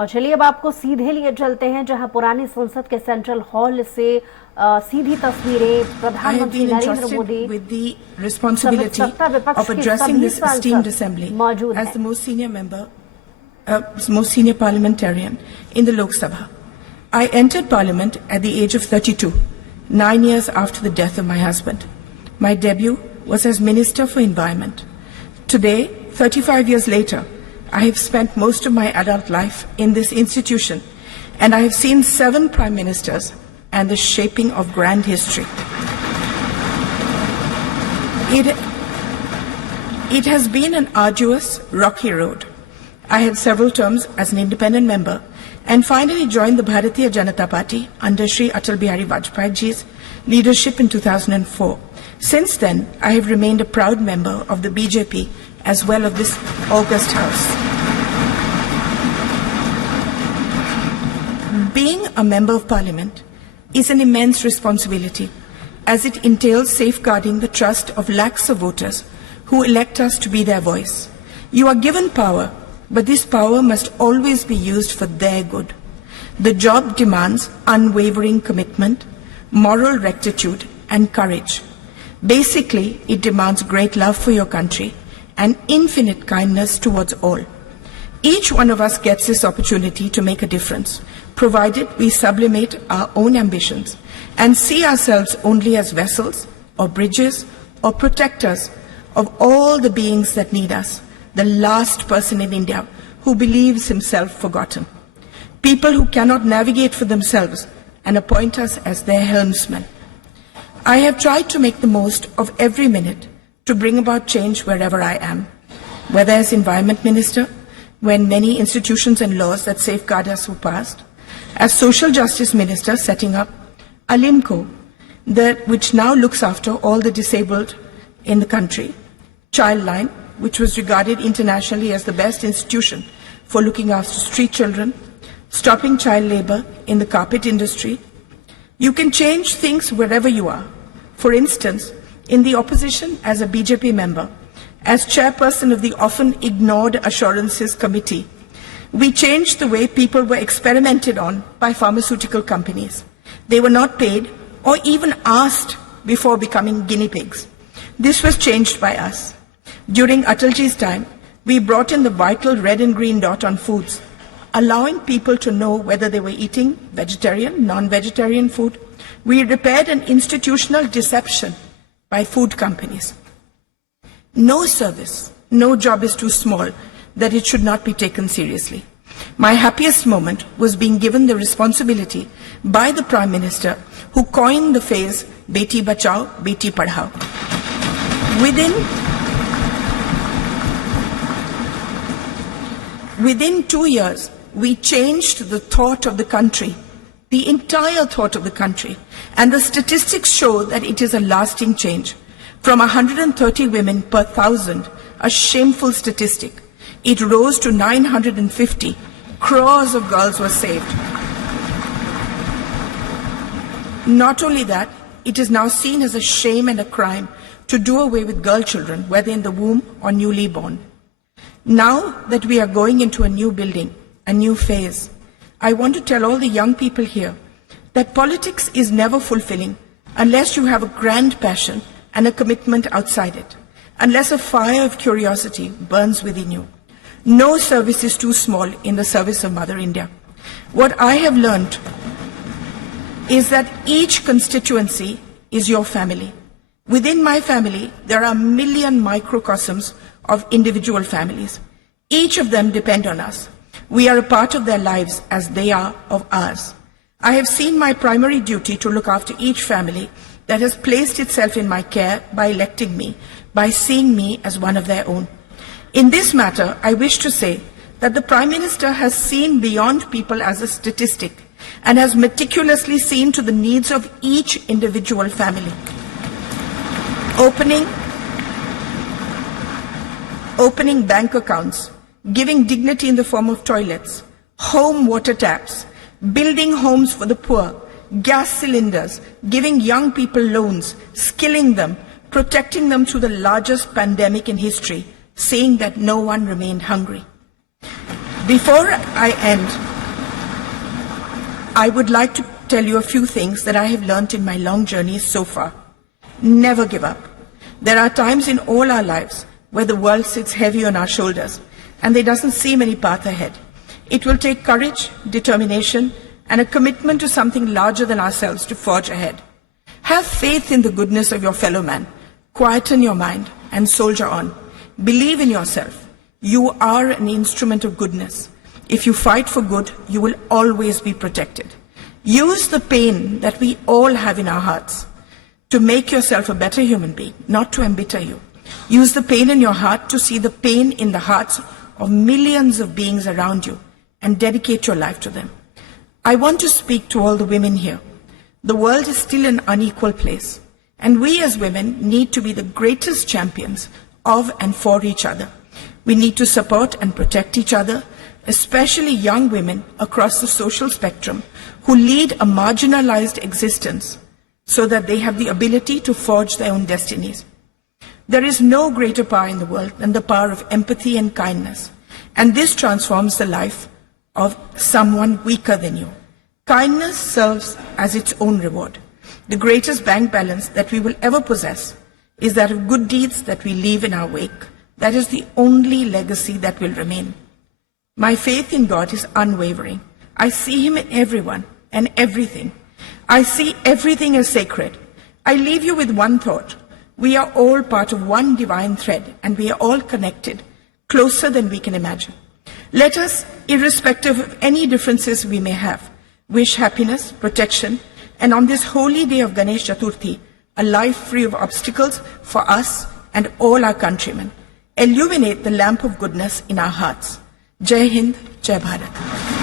और चलिए अब आपको सीधे लिए चलते हैं जहां पुरानी संसद के सेंट्रल हॉल से सीधी तस्वीरें प्रधानमंत्री Narendra Modi with the responsibility of addressing this esteemed assembly as the most senior parliamentarian in the Lok Sabha. I entered Parliament at the age of 32, 9 years after the death of my husband. My debut was as Minister for Environment. Today, 35 years later, I have spent most of my adult life in this institution, and I have seen 7 Prime Ministers and the shaping of grand history. It has been an arduous, rocky road. I had several terms as an independent member and finally joined the Bharatiya Janata Party under Shri Atal Bihari Vajpayeeji's leadership in 2004. Since then, I have remained a proud member of the BJP as well of this august house. Being a member of Parliament is an immense responsibility, as it entails safeguarding the trust of lakhs of voters who elect us to be their voice. You are given power, but this power must always be used for their good. The job demands unwavering commitment, moral rectitude, and courage. Basically, it demands great love for your country and infinite kindness towards all. Each one of us gets this opportunity to make a difference, provided we sublimate our own ambitions and see ourselves only as vessels or bridges or protectors of all the beings that need us, the last person in India who believes himself forgotten. People who cannot navigate for themselves and appoint us as their helmsmen. I have tried to make the most of every minute to bring about change wherever I am, whether as Environment Minister, when many institutions and laws that safeguard us were passed, as Social Justice Minister setting up Alimco, which now looks after all the disabled in the country, Childline, which was regarded internationally as the best institution for looking after street children, stopping child labor in the carpet industry. You can change things wherever you are. For instance, in the opposition as a BJP member, as chairperson of the often ignored Assurances Committee, we changed the way people were experimented on by pharmaceutical companies. They were not paid or even asked before becoming guinea pigs. This was changed by us. During Atalji's time, we brought in the vital red and green dot on foods, allowing people to know whether they were eating vegetarian, non-vegetarian food. We repaired an institutional deception by food companies. No service, no job is too small that it should not be taken seriously. My happiest moment was being given the responsibility by the Prime Minister, who coined the phrase Beti Bachao, Beti Padhao. Within 2 years, we changed the thought of the country, the entire thought of the country, and the statistics show that it is a lasting change. From 130 women per 1,000, a shameful statistic, it rose to 950. Crores of girls were saved. Not only that, it is now seen as a shame and a crime to do away with girl children, whether in the womb or newly born. Now that we are going into a new building, a new phase, I want to tell all the young people here that politics is never fulfilling unless you have a grand passion and a commitment outside it, unless a fire of curiosity burns within you. No service is too small in the service of Mother India. What I have learned is that each constituency is your family. Within my family, there are a million microcosms of individual families. Each of them depend on us. We are a part of their lives as they are of ours. I have seen my primary duty to look after each family that has placed itself in my care by electing me, by seeing me as one of their own. In this matter, I wish to say that the Prime Minister has seen beyond people as a statistic and has meticulously seen to the needs of each individual family. Opening bank accounts, giving dignity in the form of toilets, home water taps, building homes for the poor, gas cylinders, giving young people loans, skilling them, protecting them through the largest pandemic in history, saying that no one remained hungry. Before I end, I would like to tell you a few things that I have learnt in my long journey so far. Never give up. There are times in all our lives where the world sits heavy on our shoulders and there doesn't seem any path ahead. It will take courage, determination, and a commitment to something larger than ourselves to forge ahead. Have faith in the goodness of your fellow man. Quieten your mind and soldier on. Believe in yourself. You are an instrument of goodness. If you fight for good, you will always be protected. Use the pain that we all have in our hearts to make yourself a better human being, not to embitter you. Use the pain in your heart to see the pain in the hearts of millions of beings around you and dedicate your life to them. I want to speak to all the women here. The world is still an unequal place, and we as women need to be the greatest champions of and for each other. We need to support and protect each other, especially young women across the social spectrum who lead a marginalized existence so that they have the ability to forge their own destinies. There is no greater power in the world than the power of empathy and kindness, and this transforms the life of someone weaker than you. Kindness serves as its own reward. The greatest bank balance that we will ever possess is that of good deeds that we leave in our wake. That is the only legacy that will remain. My faith in God is unwavering. I see Him in everyone and everything. I see everything as sacred. I leave you with one thought. We are all part of one divine thread, and we are all connected, closer than we can imagine. Let us, irrespective of any differences we may have, wish happiness, protection, and on this holy day of Ganesh Chaturthi, a life free of obstacles for us and all our countrymen. Illuminate the lamp of goodness in our hearts. Jai Hind, Jai Bharat.